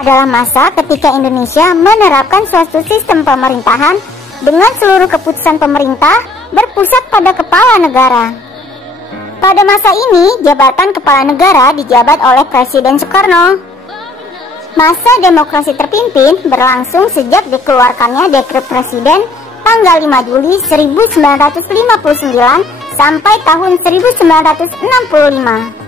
adalah masa ketika Indonesia menerapkan suatu sistem pemerintahan dengan seluruh keputusan pemerintah berpusat pada kepala negara. Pada masa ini, jabatan kepala negara dijabat oleh Presiden Soekarno. Masa demokrasi terpimpin berlangsung sejak dikeluarkannya Dekret Presiden tanggal 5 Juli 1959 sampai tahun 1965.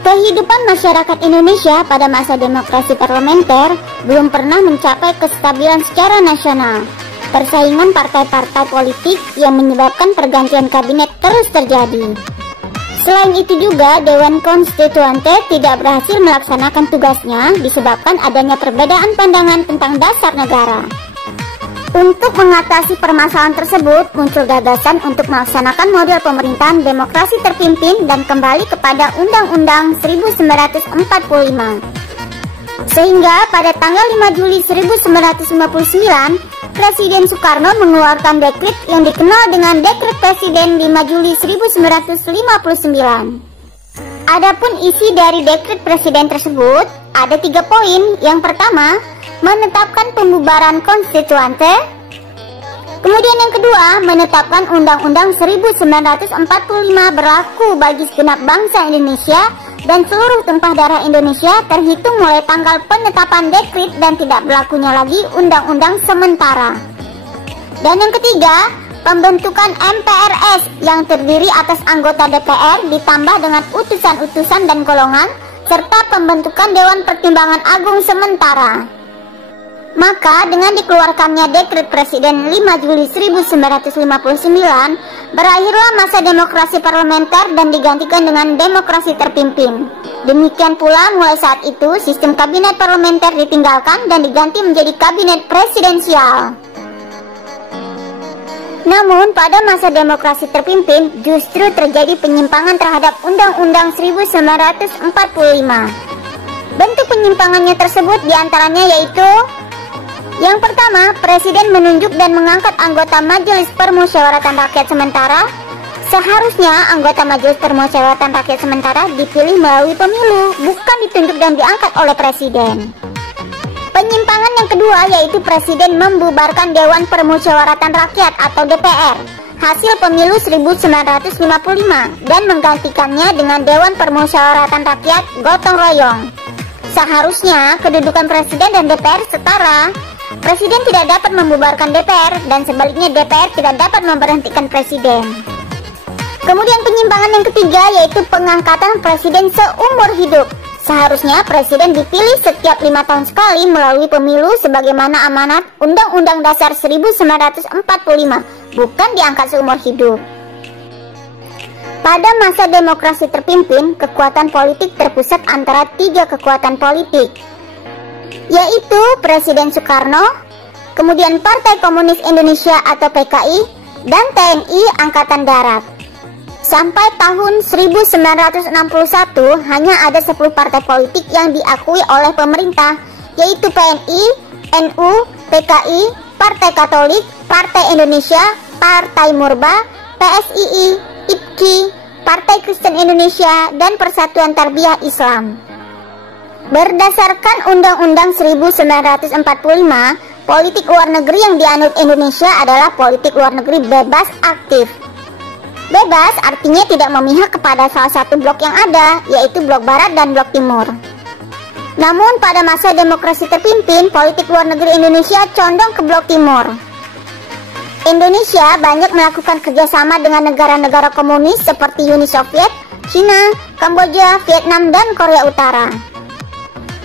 Kehidupan masyarakat Indonesia pada masa demokrasi parlementer belum pernah mencapai kestabilan secara nasional. Persaingan partai-partai politik yang menyebabkan pergantian kabinet terus terjadi. Selain itu juga, Dewan Konstituante tidak berhasil melaksanakan tugasnya disebabkan adanya perbedaan pandangan tentang dasar negara. Untuk mengatasi permasalahan tersebut, muncul gagasan untuk melaksanakan model pemerintahan demokrasi terpimpin dan kembali kepada Undang-Undang 1945. Sehingga pada tanggal 5 Juli 1959, Presiden Soekarno mengeluarkan dekret yang dikenal dengan Dekret Presiden 5 Juli 1959. Adapun isi dari Dekret Presiden tersebut ada 3 poin. Yang pertama, menetapkan pembubaran konstituante. Kemudian yang kedua, menetapkan Undang-Undang 1945 berlaku bagi segenap bangsa Indonesia dan seluruh tumpah darah Indonesia terhitung mulai tanggal penetapan dekret dan tidak berlakunya lagi undang-undang sementara. Dan yang ketiga, pembentukan MPRS yang terdiri atas anggota DPR ditambah dengan utusan-utusan dan golongan serta pembentukan Dewan Pertimbangan Agung sementara. Maka dengan dikeluarkannya Dekret Presiden 5 Juli 1959, berakhirlah masa demokrasi parlementer dan digantikan dengan demokrasi terpimpin. Demikian pula mulai saat itu sistem kabinet parlementer ditinggalkan dan diganti menjadi kabinet presidensial. Namun pada masa demokrasi terpimpin justru terjadi penyimpangan terhadap Undang-Undang 1945. Bentuk penyimpangannya tersebut diantaranya yaitu: yang pertama, Presiden menunjuk dan mengangkat anggota Majelis Permusyawaratan Rakyat sementara. Seharusnya anggota Majelis Permusyawaratan Rakyat sementara dipilih melalui pemilu, bukan ditunjuk dan diangkat oleh Presiden. Penyimpangan yang kedua yaitu Presiden membubarkan Dewan Permusyawaratan Rakyat atau DPR hasil pemilu 1955 dan menggantikannya dengan Dewan Permusyawaratan Rakyat gotong royong. Seharusnya kedudukan Presiden dan DPR setara. Presiden tidak dapat membubarkan DPR dan sebaliknya DPR tidak dapat memberhentikan Presiden. Kemudian penyimpangan yang ketiga yaitu pengangkatan Presiden seumur hidup. Seharusnya Presiden dipilih setiap 5 tahun sekali melalui pemilu sebagaimana amanat Undang-Undang Dasar 1945, bukan diangkat seumur hidup. Pada masa demokrasi terpimpin, kekuatan politik terpusat antara 3 kekuatan politik, yaitu Presiden Soekarno, kemudian Partai Komunis Indonesia atau PKI, dan TNI Angkatan Darat. Sampai tahun 1961 hanya ada 10 partai politik yang diakui oleh pemerintah, yaitu PNI, NU, PKI, Partai Katolik, Partai Indonesia, Partai Murba, PSII, IPKI, Partai Kristen Indonesia, dan Persatuan Tarbiyah Islam. Berdasarkan Undang-Undang 1945, politik luar negeri yang dianut Indonesia adalah politik luar negeri bebas aktif. Bebas artinya tidak memihak kepada salah satu blok yang ada, yaitu blok barat dan blok timur. Namun pada masa demokrasi terpimpin, politik luar negeri Indonesia condong ke blok timur. Indonesia banyak melakukan kerjasama dengan negara-negara komunis seperti Uni Soviet, Cina, Kamboja, Vietnam, dan Korea Utara.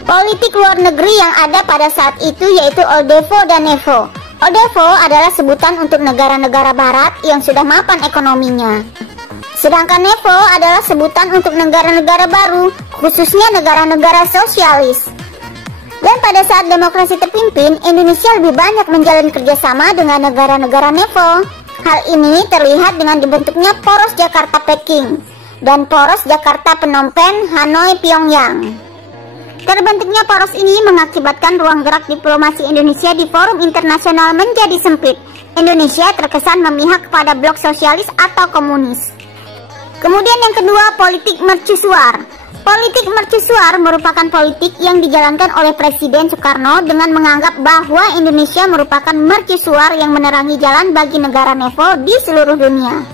Politik luar negeri yang ada pada saat itu yaitu ODEFO dan NEVO. ODEFO adalah sebutan untuk negara-negara barat yang sudah mapan ekonominya. Sedangkan NEVO adalah sebutan untuk negara-negara baru, khususnya negara-negara sosialis. Dan pada saat demokrasi terpimpin, Indonesia lebih banyak menjalin kerjasama dengan negara-negara NEVO. Hal ini terlihat dengan dibentuknya Poros Jakarta-Peking dan Poros Jakarta-Phnom Penh, Hanoi, Pyongyang. Terbentuknya poros ini mengakibatkan ruang gerak diplomasi Indonesia di forum internasional menjadi sempit. Indonesia terkesan memihak kepada blok sosialis atau komunis. Kemudian yang kedua, politik mercusuar. Politik mercusuar merupakan politik yang dijalankan oleh Presiden Soekarno dengan menganggap bahwa Indonesia merupakan mercusuar yang menerangi jalan bagi negara NEVO di seluruh dunia.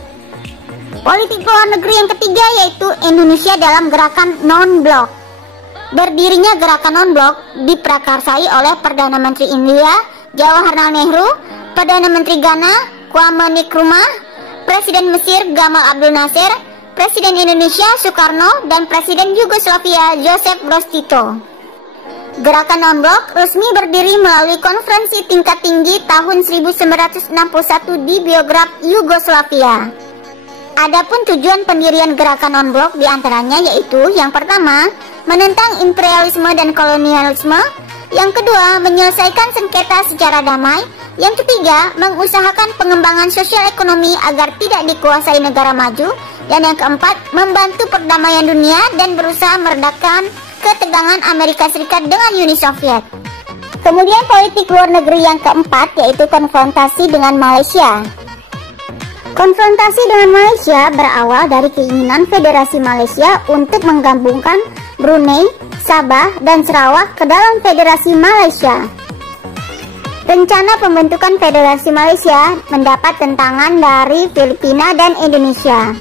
Politik luar negeri yang ketiga yaitu Indonesia dalam gerakan non-blok. Berdirinya gerakan non-blok diprakarsai oleh Perdana Menteri India Jawaharlal Nehru, Perdana Menteri Ghana Kwame Nkrumah, Presiden Mesir Gamal Abdel Nasser, Presiden Indonesia Soekarno, dan Presiden Yugoslavia Joseph Broz Tito. Gerakan non-blok resmi berdiri melalui konferensi tingkat tinggi tahun 1961 di Beograd, Yugoslavia. Adapun tujuan pendirian gerakan non-blok diantaranya yaitu yang pertama, menentang imperialisme dan kolonialisme, yang kedua, menyelesaikan sengketa secara damai, yang ketiga, mengusahakan pengembangan sosial ekonomi agar tidak dikuasai negara maju, dan yang keempat, membantu perdamaian dunia dan berusaha meredakan ketegangan Amerika Serikat dengan Uni Soviet. Kemudian politik luar negeri yang keempat yaitu konfrontasi dengan Malaysia. Konfrontasi dengan Malaysia berawal dari keinginan Federasi Malaysia untuk menggabungkan Brunei, Sabah, dan Sarawak ke dalam Federasi Malaysia. Rencana pembentukan Federasi Malaysia mendapat tentangan dari Filipina dan Indonesia.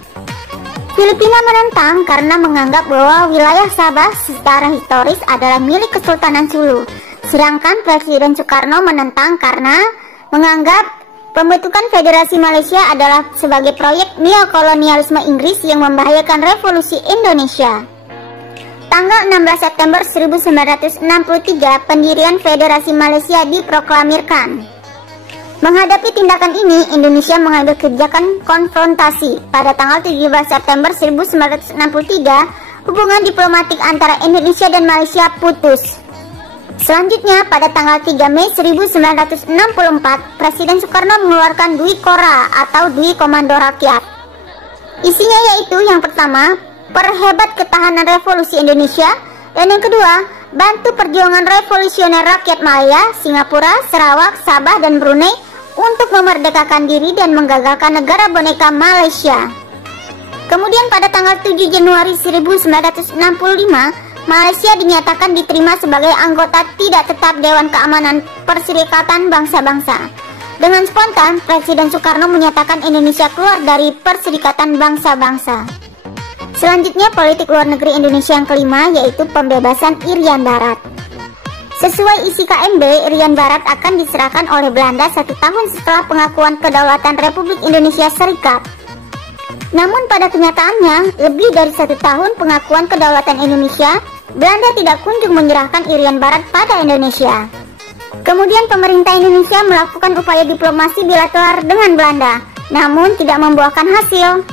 Filipina menentang karena menganggap bahwa wilayah Sabah secara historis adalah milik Kesultanan Sulu. Sedangkan Presiden Soekarno menentang karena menganggap pembentukan Federasi Malaysia adalah sebagai proyek neokolonialisme Inggris yang membahayakan revolusi Indonesia. Tanggal 16 September 1963, pendirian Federasi Malaysia diproklamirkan. Menghadapi tindakan ini, Indonesia mengambil kebijakan konfrontasi. Pada tanggal 17 September 1963, hubungan diplomatik antara Indonesia dan Malaysia putus. Selanjutnya, pada tanggal 3 Mei 1964, Presiden Soekarno mengeluarkan Dwi Kora atau Dwi Komando Rakyat. Isinya yaitu yang pertama, perhebat ketahanan revolusi Indonesia, dan yang kedua, bantu perjuangan revolusioner rakyat Malaya, Singapura, Sarawak, Sabah, dan Brunei untuk memerdekakan diri dan menggagalkan negara boneka Malaysia. Kemudian pada tanggal 7 Januari 1965, Malaysia dinyatakan diterima sebagai anggota tidak tetap Dewan Keamanan Perserikatan Bangsa-Bangsa. Dengan spontan, Presiden Soekarno menyatakan Indonesia keluar dari Perserikatan Bangsa-Bangsa. Selanjutnya, politik luar negeri Indonesia yang kelima yaitu pembebasan Irian Barat. Sesuai isi KMB, Irian Barat akan diserahkan oleh Belanda 1 tahun setelah pengakuan kedaulatan Republik Indonesia Serikat. Namun pada kenyataannya, lebih dari 1 tahun pengakuan kedaulatan Indonesia, Belanda tidak kunjung menyerahkan Irian Barat pada Indonesia. Kemudian pemerintah Indonesia melakukan upaya diplomasi bilateral dengan Belanda, namun tidak membuahkan hasil.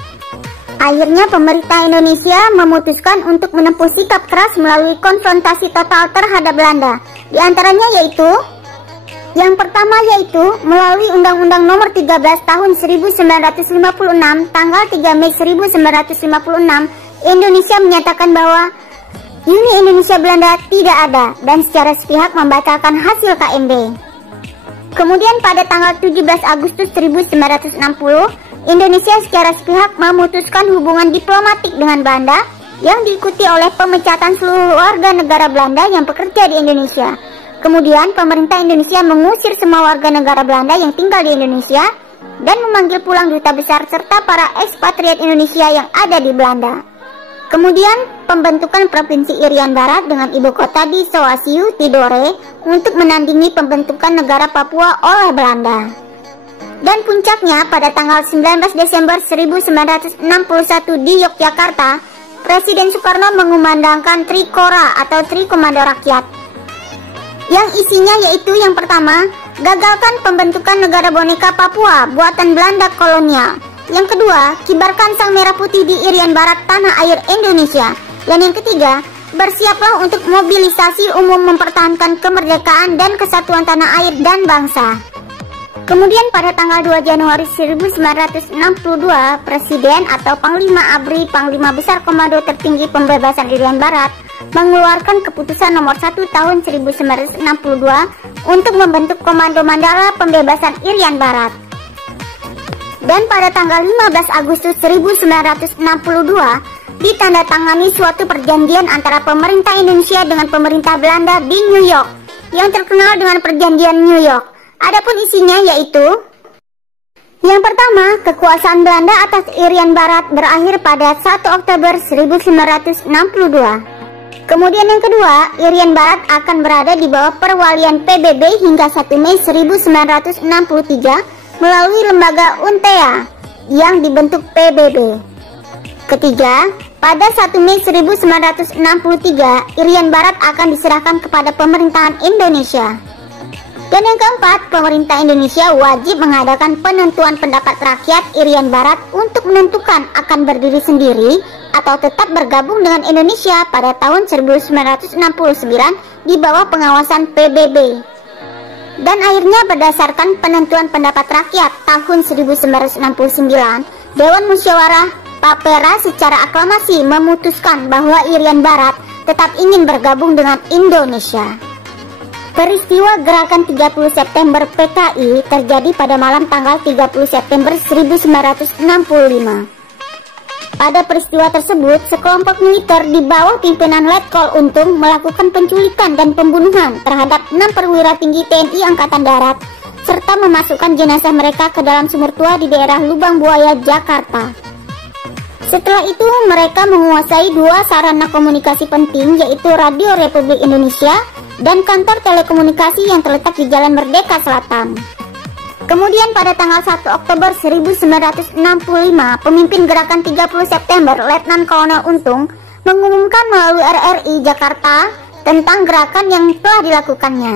Akhirnya pemerintah Indonesia memutuskan untuk menempuh sikap keras melalui konfrontasi total terhadap Belanda. Di antaranya yaitu, yang pertama yaitu melalui Undang-Undang Nomor 13 Tahun 1956 tanggal 3 Mei 1956, Indonesia menyatakan bahwa Uni Indonesia Belanda tidak ada dan secara sepihak membatalkan hasil KMB. Kemudian pada tanggal 17 Agustus 1960, Indonesia secara sepihak memutuskan hubungan diplomatik dengan Belanda yang diikuti oleh pemecatan seluruh warga negara Belanda yang bekerja di Indonesia. Kemudian pemerintah Indonesia mengusir semua warga negara Belanda yang tinggal di Indonesia dan memanggil pulang duta besar serta para ekspatriat Indonesia yang ada di Belanda. Kemudian pembentukan Provinsi Irian Barat dengan ibu kota di Sawasyu Tidore untuk menandingi pembentukan negara Papua oleh Belanda. Dan puncaknya pada tanggal 19 Desember 1961 di Yogyakarta, Presiden Soekarno mengumandangkan Trikora atau Tri Komando Rakyat. Yang isinya yaitu yang pertama, gagalkan pembentukan negara boneka Papua buatan Belanda kolonial. Yang kedua, kibarkan sang merah putih di Irian Barat tanah air Indonesia. Dan yang ketiga, bersiaplah untuk mobilisasi umum mempertahankan kemerdekaan dan kesatuan tanah air dan bangsa. Kemudian pada tanggal 2 Januari 1962, Presiden atau Panglima ABRI, Panglima Besar Komando Tertinggi Pembebasan Irian Barat, mengeluarkan keputusan nomor 1 tahun 1962 untuk membentuk Komando Mandala Pembebasan Irian Barat. Dan pada tanggal 15 Agustus 1962, ditandatangani suatu perjanjian antara pemerintah Indonesia dengan pemerintah Belanda di New York yang terkenal dengan Perjanjian New York. Adapun isinya yaitu: yang pertama, kekuasaan Belanda atas Irian Barat berakhir pada 1 Oktober 1962. Kemudian yang kedua, Irian Barat akan berada di bawah perwalian PBB hingga 1 Mei 1963 melalui lembaga UNTEA yang dibentuk PBB. Ketiga, pada 1 Mei 1963, Irian Barat akan diserahkan kepada pemerintahan Indonesia. Dan yang keempat, pemerintah Indonesia wajib mengadakan penentuan pendapat rakyat Irian Barat untuk menentukan akan berdiri sendiri atau tetap bergabung dengan Indonesia pada tahun 1969 di bawah pengawasan PBB. Dan akhirnya berdasarkan penentuan pendapat rakyat tahun 1969, Dewan Musyawarah Papera secara aklamasi memutuskan bahwa Irian Barat tetap ingin bergabung dengan Indonesia. Peristiwa Gerakan 30 September PKI terjadi pada malam tanggal 30 September 1965. Pada peristiwa tersebut, sekelompok militer di bawah pimpinan Letkol Untung melakukan penculikan dan pembunuhan terhadap 6 perwira tinggi TNI Angkatan Darat serta memasukkan jenazah mereka ke dalam sumur tua di daerah Lubang Buaya, Jakarta. Setelah itu, mereka menguasai 2 sarana komunikasi penting, yaitu Radio Republik Indonesia dan kantor telekomunikasi yang terletak di Jalan Merdeka Selatan. Kemudian pada tanggal 1 Oktober 1965, pemimpin Gerakan 30 September, Letnan Kolonel Untung, mengumumkan melalui RRI Jakarta tentang gerakan yang telah dilakukannya.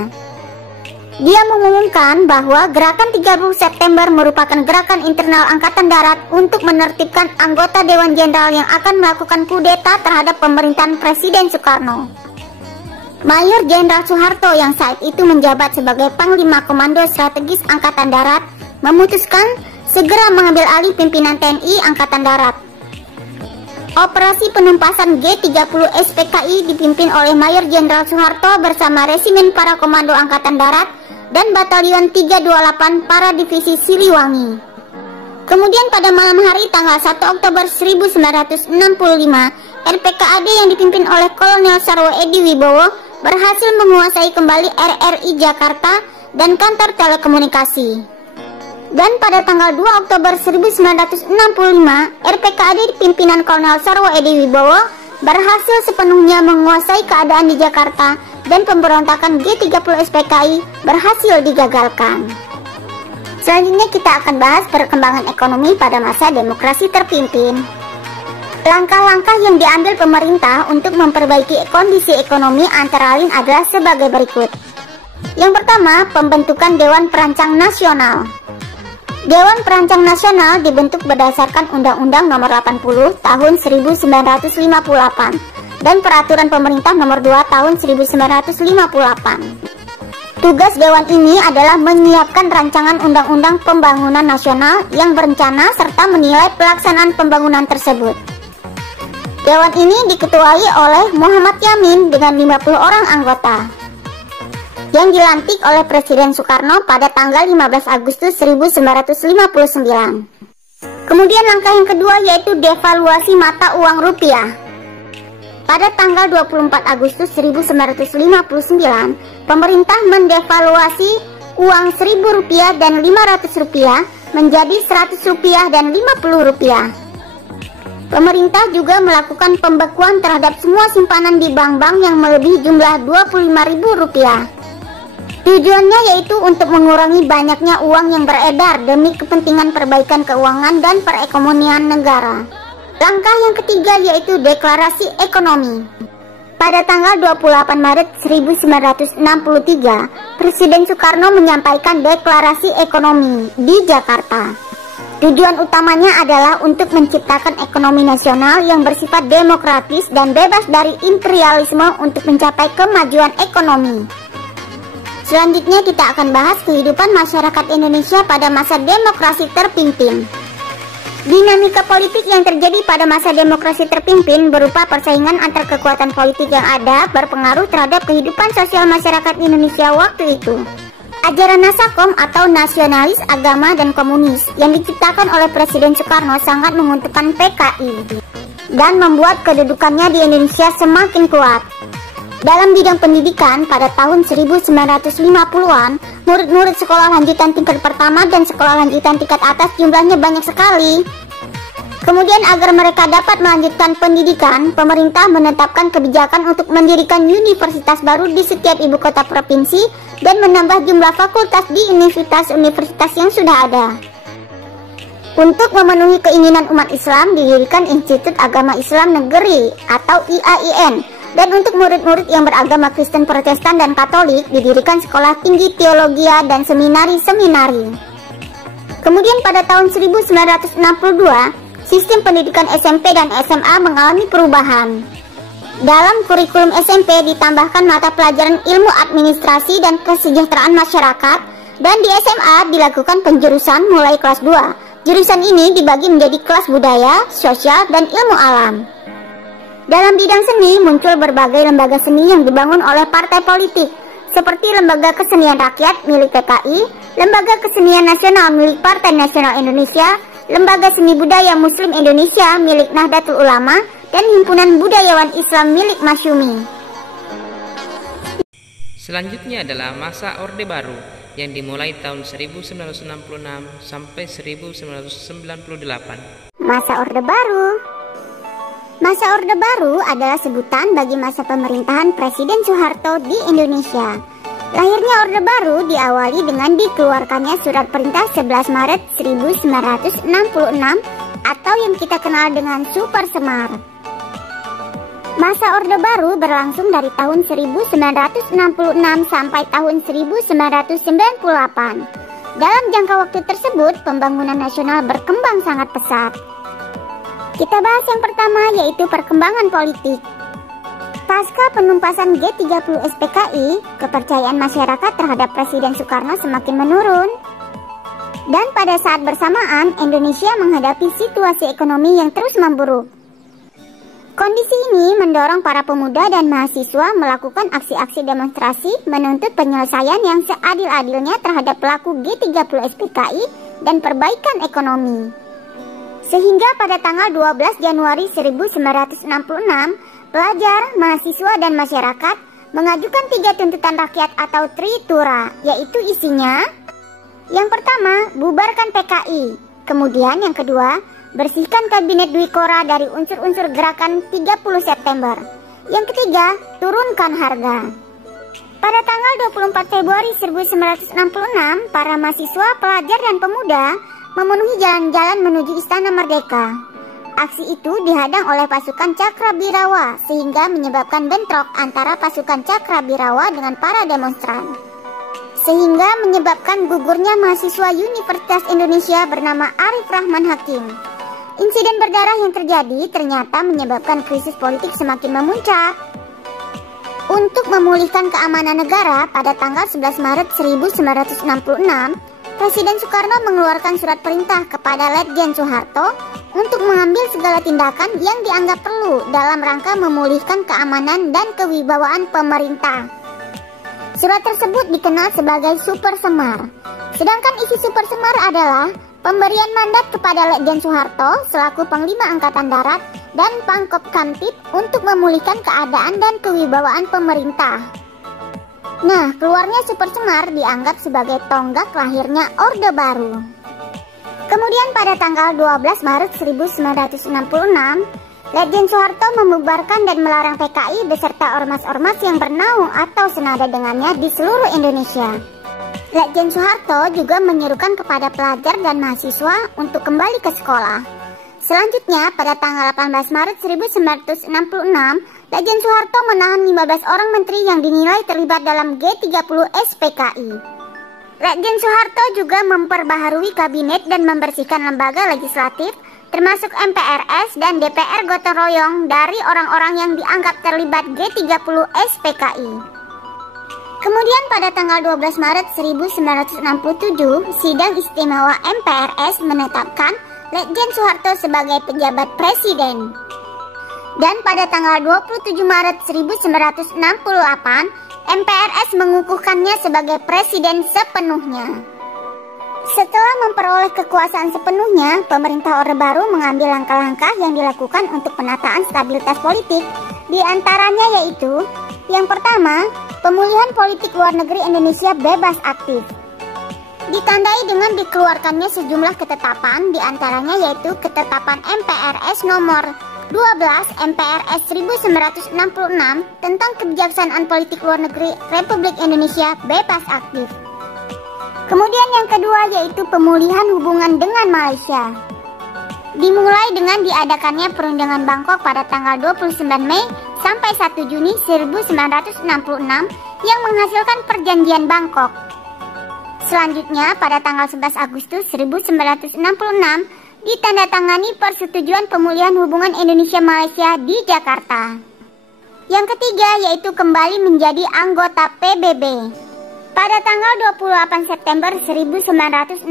Dia mengumumkan bahwa Gerakan 30 September merupakan gerakan internal Angkatan Darat untuk menertibkan anggota Dewan Jenderal yang akan melakukan kudeta terhadap pemerintahan Presiden Soekarno. Mayor Jenderal Soeharto yang saat itu menjabat sebagai Panglima Komando Strategis Angkatan Darat memutuskan segera mengambil alih pimpinan TNI Angkatan Darat. Operasi penumpasan G30 SPKI dipimpin oleh Mayor Jenderal Soeharto bersama Resimen Para Komando Angkatan Darat dan Batalion 328 Para Divisi Siliwangi. Kemudian pada malam hari tanggal 1 Oktober 1965, RPKAD yang dipimpin oleh Kolonel Sarwo Edi Wibowo berhasil menguasai kembali RRI Jakarta dan kantor telekomunikasi. Dan pada tanggal 2 Oktober 1965, RPKAD pimpinan Kolonel Sarwo Edi Wibowo berhasil sepenuhnya menguasai keadaan di Jakarta dan pemberontakan G30 SPKI berhasil digagalkan. Selanjutnya kita akan bahas perkembangan ekonomi pada masa demokrasi terpimpin. Langkah-langkah yang diambil pemerintah untuk memperbaiki kondisi ekonomi antara lain adalah sebagai berikut. Yang pertama, pembentukan Dewan Perancang Nasional. Dewan Perancang Nasional dibentuk berdasarkan Undang-Undang Nomor 80 Tahun 1958 dan Peraturan Pemerintah Nomor 2 Tahun 1958. Tugas Dewan ini adalah menyiapkan rancangan undang-undang pembangunan nasional yang berencana serta menilai pelaksanaan pembangunan tersebut. Dewan ini diketuai oleh Muhammad Yamin dengan 50 orang anggota yang dilantik oleh Presiden Soekarno pada tanggal 15 Agustus 1959. Kemudian langkah yang kedua yaitu devaluasi mata uang rupiah. Pada tanggal 24 Agustus 1959, pemerintah mendevaluasi uang Rp1.000 dan Rp500 menjadi Rp100 dan Rp50. Pemerintah juga melakukan pembekuan terhadap semua simpanan di bank-bank yang melebihi jumlah Rp25.000. Tujuannya yaitu untuk mengurangi banyaknya uang yang beredar demi kepentingan perbaikan keuangan dan perekonomian negara. Langkah yang ketiga yaitu deklarasi ekonomi. Pada tanggal 28 Maret 1963, Presiden Soekarno menyampaikan deklarasi ekonomi di Jakarta. Tujuan utamanya adalah untuk menciptakan ekonomi nasional yang bersifat demokratis dan bebas dari imperialisme untuk mencapai kemajuan ekonomi. Selanjutnya kita akan bahas kehidupan masyarakat Indonesia pada masa demokrasi terpimpin. Dinamika politik yang terjadi pada masa demokrasi terpimpin berupa persaingan antar kekuatan politik yang ada berpengaruh terhadap kehidupan sosial masyarakat Indonesia waktu itu. Ajaran Nasakom atau nasionalis agama dan komunis yang diciptakan oleh Presiden Soekarno sangat menguntungkan PKI. dan membuat kedudukannya di Indonesia semakin kuat. Dalam bidang pendidikan, pada tahun 1950-an, murid-murid sekolah lanjutan tingkat pertama dan sekolah lanjutan tingkat atas jumlahnya banyak sekali. Kemudian agar mereka dapat melanjutkan pendidikan, pemerintah menetapkan kebijakan untuk mendirikan universitas baru di setiap ibu kota provinsi dan menambah jumlah fakultas di universitas-universitas yang sudah ada. Untuk memenuhi keinginan umat Islam, didirikan Institut Agama Islam Negeri atau IAIN, dan untuk murid-murid yang beragama Kristen, Protestan, dan Katolik, didirikan Sekolah Tinggi Teologia dan seminari-seminari. Kemudian pada tahun 1962, sistem pendidikan SMP dan SMA mengalami perubahan. Dalam kurikulum SMP ditambahkan mata pelajaran ilmu administrasi dan kesejahteraan masyarakat, dan di SMA dilakukan penjurusan mulai kelas 2. Jurusan ini dibagi menjadi kelas budaya, sosial, dan ilmu alam. Dalam bidang seni muncul berbagai lembaga seni yang dibangun oleh partai politik, seperti Lembaga Kesenian Rakyat milik PKI, Lembaga Kesenian Nasional milik Partai Nasional Indonesia, Lembaga Seni Budaya Muslim Indonesia milik Nahdlatul Ulama, dan Himpunan Budayawan Islam milik Masyumi. Selanjutnya adalah masa Orde Baru yang dimulai tahun 1966 sampai 1998. Masa Orde Baru. Masa Orde Baru adalah sebutan bagi masa pemerintahan Presiden Soeharto di Indonesia. Lahirnya Orde Baru diawali dengan dikeluarkannya Surat Perintah 11 Maret 1966 atau yang kita kenal dengan Super Semar. Masa Orde Baru berlangsung dari tahun 1966 sampai tahun 1998. Dalam jangka waktu tersebut, pembangunan nasional berkembang sangat pesat. Kita bahas yang pertama, yaitu perkembangan politik. Pasca penumpasan G30 SPKI, kepercayaan masyarakat terhadap Presiden Soekarno semakin menurun. Dan pada saat bersamaan, Indonesia menghadapi situasi ekonomi yang terus memburuk. Kondisi ini mendorong para pemuda dan mahasiswa melakukan aksi-aksi demonstrasi menuntut penyelesaian yang seadil-adilnya terhadap pelaku G30 SPKI dan perbaikan ekonomi. Sehingga pada tanggal 12 Januari 1966, pelajar, mahasiswa, dan masyarakat mengajukan 3 tuntutan rakyat atau Tritura, yaitu isinya: yang pertama, bubarkan PKI. Kemudian yang kedua, bersihkan Kabinet Dwi Kora dari unsur-unsur gerakan 30 September. Yang ketiga, turunkan harga. Pada tanggal 24 Februari 1966, para mahasiswa, pelajar, dan pemuda memenuhi jalan-jalan menuju Istana Merdeka. Aksi itu dihadang oleh pasukan Cakrabirawa sehingga menyebabkan bentrok antara pasukan Cakrabirawa dengan para demonstran, sehingga menyebabkan gugurnya mahasiswa Universitas Indonesia bernama Arif Rahman Hakim. Insiden berdarah yang terjadi ternyata menyebabkan krisis politik semakin memuncak. Untuk memulihkan keamanan negara, pada tanggal 11 Maret 1966, Presiden Soekarno mengeluarkan surat perintah kepada Letjen Soeharto untuk mengambil segala tindakan yang dianggap perlu dalam rangka memulihkan keamanan dan kewibawaan pemerintah. Surat tersebut dikenal sebagai Super Semar. Sedangkan isi Super Semar adalah pemberian mandat kepada Letjen Soeharto selaku Panglima Angkatan Darat dan Pangkop Kamtib untuk memulihkan keadaan dan kewibawaan pemerintah. Nah, keluarnya Super Semar dianggap sebagai tonggak lahirnya Orde Baru. Kemudian pada tanggal 12 Maret 1966, Letjen Soeharto membubarkan dan melarang PKI beserta ormas-ormas yang bernaung atau senada dengannya di seluruh Indonesia. Letjen Soeharto juga menyerukan kepada pelajar dan mahasiswa untuk kembali ke sekolah. Selanjutnya, pada tanggal 18 Maret 1966, Letjen Soeharto menahan 15 orang menteri yang dinilai terlibat dalam G30 SPKI. Letjen Soeharto juga memperbaharui kabinet dan membersihkan lembaga legislatif, termasuk MPRS dan DPR gotong royong dari orang-orang yang dianggap terlibat G30 SPKI. Kemudian pada tanggal 12 Maret 1967, Sidang Istimewa MPRS menetapkan Letjen Soeharto sebagai pejabat presiden. Dan pada tanggal 27 Maret 1968, MPRS mengukuhkannya sebagai presiden sepenuhnya. Setelah memperoleh kekuasaan sepenuhnya, pemerintah Orde Baru mengambil langkah-langkah yang dilakukan untuk penataan stabilitas politik. Di antaranya yaitu, yang pertama, pemulihan politik luar negeri Indonesia bebas aktif. Ditandai dengan dikeluarkannya sejumlah ketetapan, di antaranya yaitu ketetapan MPRS nomor 12 MPRS 1966 tentang kebijaksanaan politik luar negeri Republik Indonesia bebas aktif. Kemudian yang kedua yaitu pemulihan hubungan dengan Malaysia. Dimulai dengan diadakannya perundangan Bangkok pada tanggal 29 Mei sampai 1 Juni 1966 yang menghasilkan perjanjian Bangkok. Selanjutnya pada tanggal 11 Agustus 1966 ditandatangani persetujuan pemulihan hubungan Indonesia-Malaysia di Jakarta. Yang ketiga yaitu kembali menjadi anggota PBB. Pada tanggal 28 September 1966,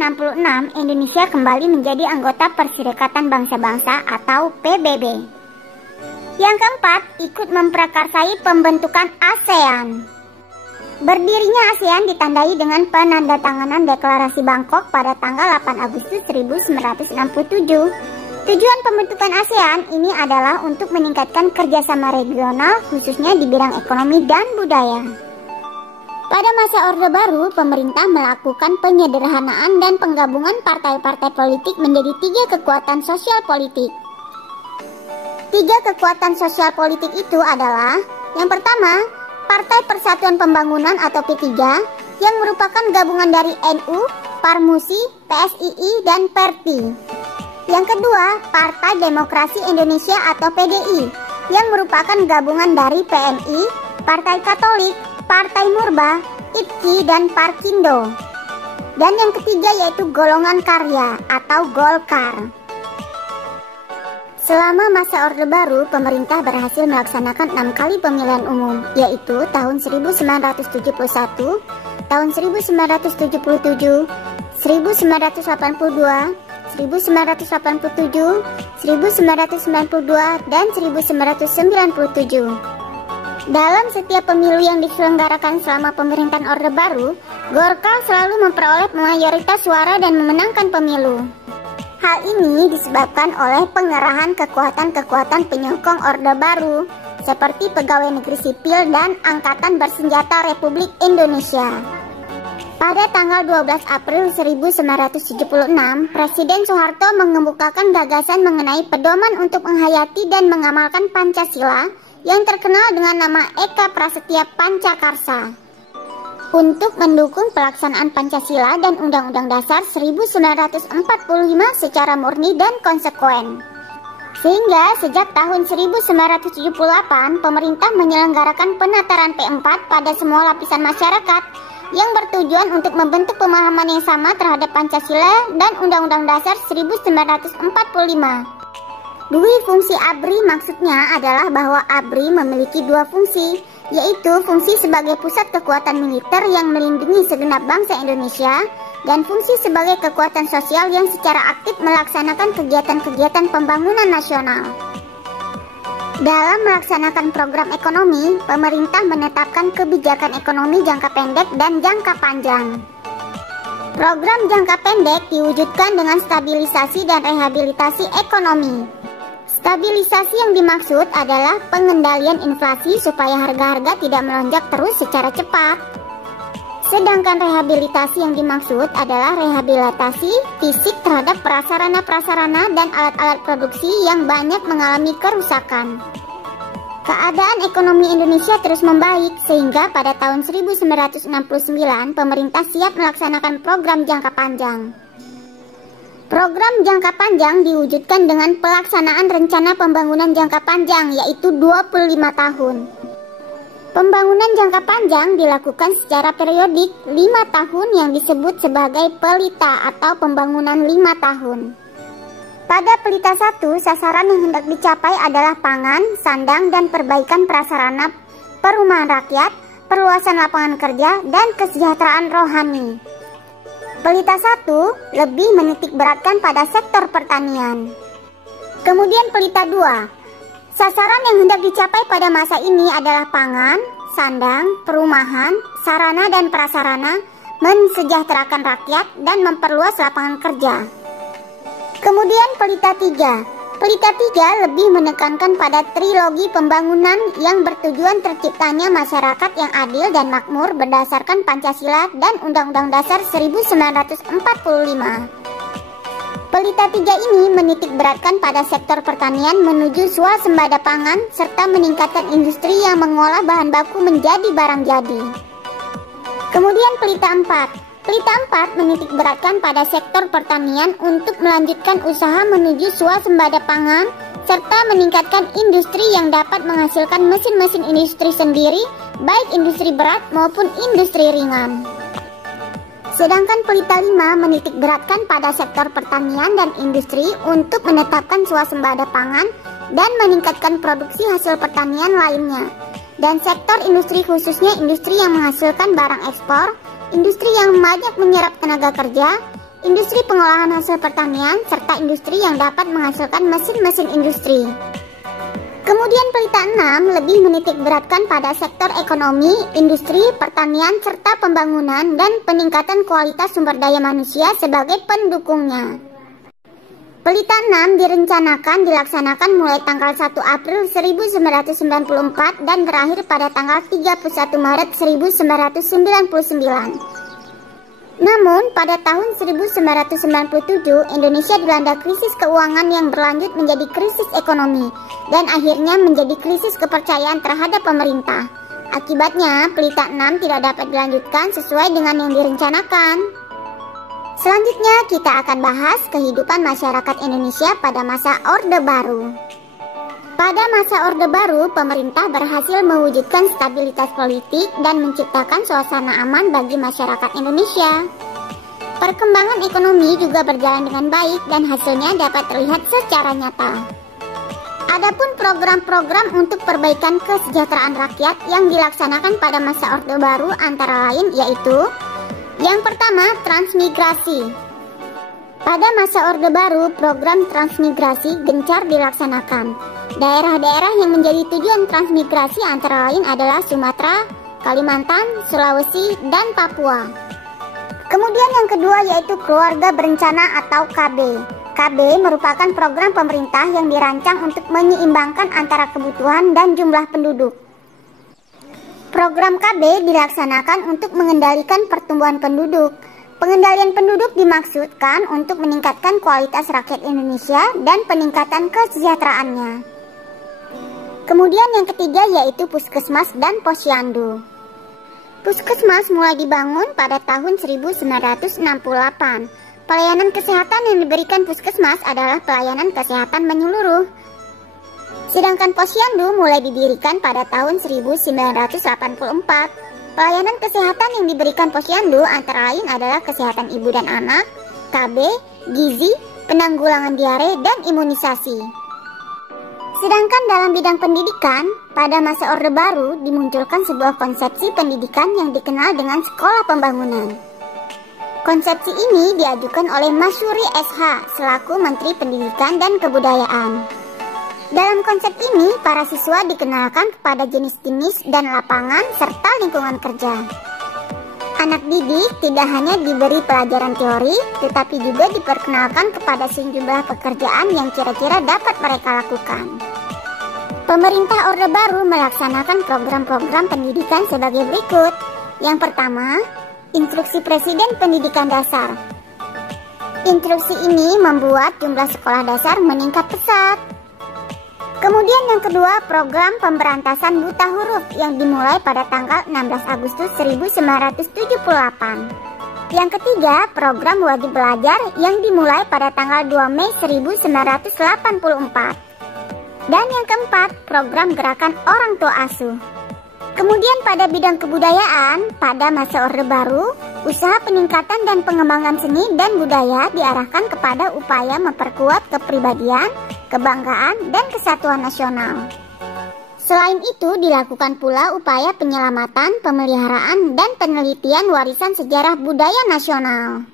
Indonesia kembali menjadi anggota Perserikatan Bangsa-Bangsa atau PBB. Yang keempat, ikut memprakarsai pembentukan ASEAN. Berdirinya ASEAN ditandai dengan penandatanganan Deklarasi Bangkok pada tanggal 8 Agustus 1967. Tujuan pembentukan ASEAN ini adalah untuk meningkatkan kerjasama regional khususnya di bidang ekonomi dan budaya. Pada masa Orde Baru, pemerintah melakukan penyederhanaan dan penggabungan partai-partai politik menjadi 3 kekuatan sosial politik. 3 kekuatan sosial politik itu adalah, yang pertama, Partai Persatuan Pembangunan atau P3, yang merupakan gabungan dari NU, Parmusi, PSII, dan PERTI. Yang kedua, Partai Demokrasi Indonesia atau PDI, yang merupakan gabungan dari PNI, Partai Katolik, Partai Murba, IPKI, dan Parkindo. Dan yang ketiga yaitu golongan karya atau Golkar. Selama masa Orde Baru, pemerintah berhasil melaksanakan 6 kali pemilihan umum, yaitu tahun 1971, tahun 1977, 1982, 1987, 1992, dan 1997. Dalam setiap pemilu yang diselenggarakan selama pemerintahan Orde Baru, Golkar selalu memperoleh mayoritas suara dan memenangkan pemilu. Hal ini disebabkan oleh pengerahan kekuatan-kekuatan penyokong Orde Baru, seperti pegawai negeri sipil dan Angkatan Bersenjata Republik Indonesia. Pada tanggal 12 April 1976, Presiden Soeharto mengemukakan gagasan mengenai pedoman untuk menghayati dan mengamalkan Pancasila yang terkenal dengan nama Eka Prasetya Pancakarsa untuk mendukung pelaksanaan Pancasila dan Undang-Undang Dasar 1945 secara murni dan konsekuen. Sehingga sejak tahun 1978, pemerintah menyelenggarakan penataran P4 pada semua lapisan masyarakat yang bertujuan untuk membentuk pemahaman yang sama terhadap Pancasila dan Undang-Undang Dasar 1945. Dui fungsi ABRI maksudnya adalah bahwa ABRI memiliki 2 fungsi, yaitu fungsi sebagai pusat kekuatan militer yang melindungi segenap bangsa Indonesia, dan fungsi sebagai kekuatan sosial yang secara aktif melaksanakan kegiatan-kegiatan pembangunan nasional. Dalam melaksanakan program ekonomi, pemerintah menetapkan kebijakan ekonomi jangka pendek dan jangka panjang. Program jangka pendek diwujudkan dengan stabilisasi dan rehabilitasi ekonomi. Stabilisasi yang dimaksud adalah pengendalian inflasi supaya harga-harga tidak melonjak terus secara cepat. Sedangkan rehabilitasi yang dimaksud adalah rehabilitasi fisik terhadap prasarana-prasarana dan alat-alat produksi yang banyak mengalami kerusakan. Keadaan ekonomi Indonesia terus membaik sehingga pada tahun 1969 pemerintah siap melaksanakan program jangka panjang. Program jangka panjang diwujudkan dengan pelaksanaan rencana pembangunan jangka panjang yaitu 25 tahun. Pembangunan jangka panjang dilakukan secara periodik 5 tahun yang disebut sebagai pelita atau pembangunan 5 tahun. Pada pelita 1, sasaran yang hendak dicapai adalah pangan, sandang, dan perbaikan prasarana perumahan rakyat, perluasan lapangan kerja, dan kesejahteraan rohani. Pelita 1 lebih menitik beratkan pada sektor pertanian. Kemudian pelita 2, sasaran yang hendak dicapai pada masa ini adalah pangan, sandang, perumahan, sarana dan prasarana, mensejahterakan rakyat, dan memperluas lapangan kerja. Kemudian Pelita 3. Pelita 3 lebih menekankan pada trilogi pembangunan yang bertujuan terciptanya masyarakat yang adil dan makmur berdasarkan Pancasila dan Undang-Undang Dasar 1945. Pelita 3 ini menitik beratkan pada sektor pertanian menuju swasembada pangan serta meningkatkan industri yang mengolah bahan baku menjadi barang jadi. Kemudian Pelita 4. Pelita 4 menitik beratkan pada sektor pertanian untuk melanjutkan usaha menuju swasembada pangan serta meningkatkan industri yang dapat menghasilkan mesin-mesin industri sendiri, baik industri berat maupun industri ringan. Sedangkan Pelita 5 menitik beratkan pada sektor pertanian dan industri untuk menetapkan swasembada pangan dan meningkatkan produksi hasil pertanian lainnya. Dan sektor industri khususnya industri yang menghasilkan barang ekspor, industri yang banyak menyerap tenaga kerja, industri pengolahan hasil pertanian, serta industri yang dapat menghasilkan mesin-mesin industri. Kemudian Pelita 6 lebih menitik beratkan pada sektor ekonomi, industri, pertanian, serta pembangunan dan peningkatan kualitas sumber daya manusia sebagai pendukungnya. Pelita 6 direncanakan dilaksanakan mulai tanggal 1 April 1994 dan berakhir pada tanggal 31 Maret 1999. Namun, pada tahun 1997, Indonesia dilanda krisis keuangan yang berlanjut menjadi krisis ekonomi dan akhirnya menjadi krisis kepercayaan terhadap pemerintah. Akibatnya, Pelita 6 tidak dapat dilanjutkan sesuai dengan yang direncanakan. Selanjutnya, kita akan bahas kehidupan masyarakat Indonesia pada masa Orde Baru. Pada masa Orde Baru, pemerintah berhasil mewujudkan stabilitas politik dan menciptakan suasana aman bagi masyarakat Indonesia. Perkembangan ekonomi juga berjalan dengan baik dan hasilnya dapat terlihat secara nyata. Adapun program-program untuk perbaikan kesejahteraan rakyat yang dilaksanakan pada masa Orde Baru antara lain yaitu: yang pertama, transmigrasi. Pada masa Orde Baru, program transmigrasi gencar dilaksanakan. Daerah-daerah yang menjadi tujuan transmigrasi antara lain adalah Sumatera, Kalimantan, Sulawesi, dan Papua. Kemudian yang kedua yaitu keluarga berencana atau KB. KB merupakan program pemerintah yang dirancang untuk menyeimbangkan antara kebutuhan dan jumlah penduduk. Program KB dilaksanakan untuk mengendalikan pertumbuhan penduduk. Pengendalian penduduk dimaksudkan untuk meningkatkan kualitas rakyat Indonesia dan peningkatan kesejahteraannya. Kemudian yang ketiga yaitu puskesmas dan posyandu. Puskesmas mulai dibangun pada tahun 1968. Pelayanan kesehatan yang diberikan puskesmas adalah pelayanan kesehatan menyeluruh. Sedangkan posyandu mulai didirikan pada tahun 1984. Pelayanan kesehatan yang diberikan posyandu antara lain adalah kesehatan ibu dan anak, KB, gizi, penanggulangan diare, dan imunisasi. Sedangkan dalam bidang pendidikan, pada masa Orde Baru dimunculkan sebuah konsepsi pendidikan yang dikenal dengan sekolah pembangunan. Konsepsi ini diajukan oleh Masyuri SH selaku Menteri Pendidikan dan Kebudayaan. Dalam konsep ini, para siswa dikenalkan kepada jenis-jenis dan lapangan serta lingkungan kerja. Anak didik tidak hanya diberi pelajaran teori, tetapi juga diperkenalkan kepada sejumlah pekerjaan yang kira-kira dapat mereka lakukan. Pemerintah Orde Baru melaksanakan program-program pendidikan sebagai berikut. Yang pertama, Instruksi Presiden Pendidikan Dasar. Instruksi ini membuat jumlah sekolah dasar meningkat pesat. Kemudian yang kedua, program pemberantasan buta huruf yang dimulai pada tanggal 16 Agustus 1978. Yang ketiga, program wajib belajar yang dimulai pada tanggal 2 Mei 1984. Dan yang keempat, program gerakan orang tua asuh. Kemudian pada bidang kebudayaan, pada masa Orde Baru, usaha peningkatan dan pengembangan seni dan budaya diarahkan kepada upaya memperkuat kepribadian, kebanggaan, dan kesatuan nasional. Selain itu, dilakukan pula upaya penyelamatan, pemeliharaan, dan penelitian warisan sejarah budaya nasional.